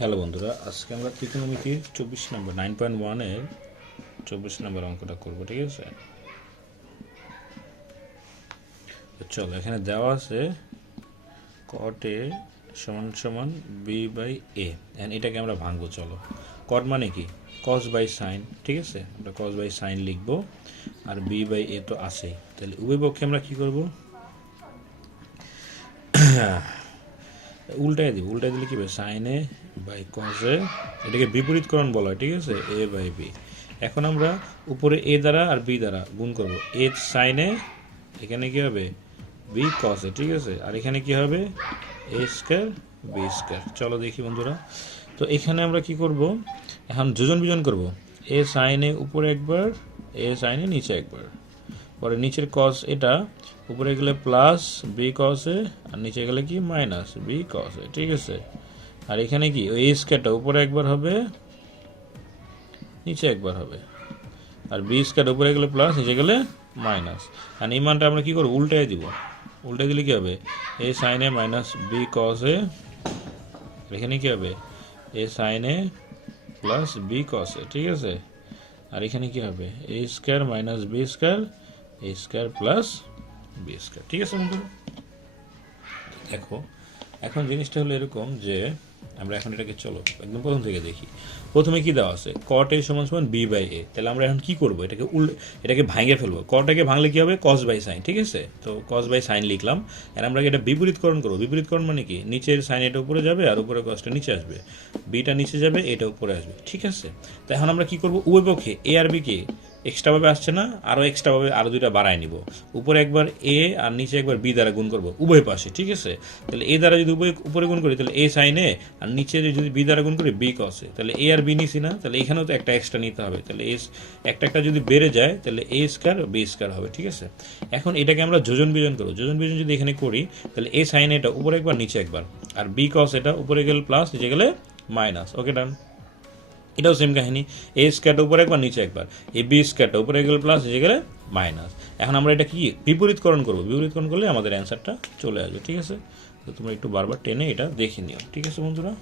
Hello বন্ধুরা, আজকে আমরা ত্রিকোণমিতির 24 নম্বর 9.1 এর 24 নম্বর অঙ্কটা করব। ঠিক আছে, তো চলো, এখানে দেওয়া আছে cot a সমান সমান b বাই a, এন্ড এটাকে আমরা ভাঙবো। চলো, cot মানে কি? cos by sin। ঠিক আছে, আমরা cos বাই sin লিখবো, আর b বাই a তো আছেই। তাহলে উভয় পক্ষে আমরা কি করব? উল্টায় দিব। উল্টায় দিলে কি হবে? সাইন এ বাই কস এ, এটাকে বিপরীতকরণ বলা হয়। ঠিক আছে, এ বাই বি। এখন আমরা উপরে এ দ্বারা আর বি দ্বারা গুণ করব। এ সাইন এ, এখানে কি হবে? বি কস এ। ঠিক আছে, আর এখানে কি হবে? এ স্কয়ার বি স্কয়ার। চলো দেখি বন্ধুরা, তো এখানে আমরা কি করব? এখন যোজন বিজন করব। এ সাইন এ উপরে একবার, এ সাইন এ নিচে একবার, পরে নিচের কস এটা উপরে গেলে প্লাস বি কস এ, আর নিচে গেলে কি মাইনাস বি কস এ। ঠিক আছে, আর এখানে কি ওই স্কয়ারটা উপরে একবার হবে, নিচে একবার হবে, আর বি স্কয়ার উপরে গেলে প্লাস, নিচে গেলে মাইনাস। আর এই মানটা আমরা কি করব? উল্টায় দিব। উল্টায় দিলে কি হবে? এ সাইন এ মাইনাস বি কস এ, এখানে কি হবে? এ সাইন এ প্লাস বি কস এ। ঠিক আছে, আর এখানে কি হবে? এ স্কয়ার মাইনাস বি স্কয়ার, এ স্কয়ার প্লাস বি স্কয়ার। ঠিক আছে বন্ধুরা, দেখো এখন জিনিসটা হলো এরকম যে আমরা এখন এটাকে চলো একদম প্রথম থেকে দেখি। প্রথমে কি দেওয়া আছে? cot a সমান সমান b বাই a। তাহলে আমরা এখন কি করব? এটাকে ভাঙে ফেলবো। cotটাকে ভাঙলে কি হবে? cos by sin। ঠিক আছে, তো cos বাই sin লিখলাম। আর আমরা এটা বিপরীতকরণ করবো। বিপরীতকরণ মানে কি? নিচের sin এটা উপরে যাবে, আর উপরে cosটা নিচে আসবে, বিটা নিচে যাবে, এটা উপরে আসবে। ঠিক আছে, তো এখন আমরা কি করব? উভয় পক্ষে a আর b কে এক্সট্রাভাবে আসছে না, আরও এক্সট্রাভাবে আরও দুইটা বাড়ায় নিব। উপরে একবার এ আর নিচে একবার বি দ্বারা গুণ করব উভয় পাশে। ঠিক আছে, তাহলে এ দ্বারা যদি উপরে গুণ করি তাহলে এ সাইন এ, আর নিচে যদি বি দ্বারা গুণ করি বি কস এ। তাহলে এ আর বি নিছি না, তাহলে এখানেও তো একটা এক্সট্রা নিতে হবে। তাহলে এ একটা একটা যদি বেড়ে যায় তাহলে এ স্কয়ার বি স্কয়ার হবে। ঠিক আছে, এখন এটাকে আমরা যোজন বিজন করব। যোজন বিজন যদি এখানে করি তাহলে এ সাইন এটা উপরে একবার নিচে একবার, আর বি কস এটা উপরে গেলে প্লাস, নিচে গেলে মাইনাস। ওকে, ডান। এটাও সেম কাহিনী, এ স্কয়ারটা উপরে একবার নিচে একবার, এ বি স্কয়ারটা উপরে গেলে প্লাস, নিচে গেলে মাইনাস। এখন আমরা এটা কি বিপরীতকরণ করবো। বিপরীতকরণ করলে আমাদের অ্যান্সারটা চলে আসবে। ঠিক আছে, তো তোমরা একটু বারবার টেনে এটা দেখে নিও। ঠিক আছে বন্ধুরা।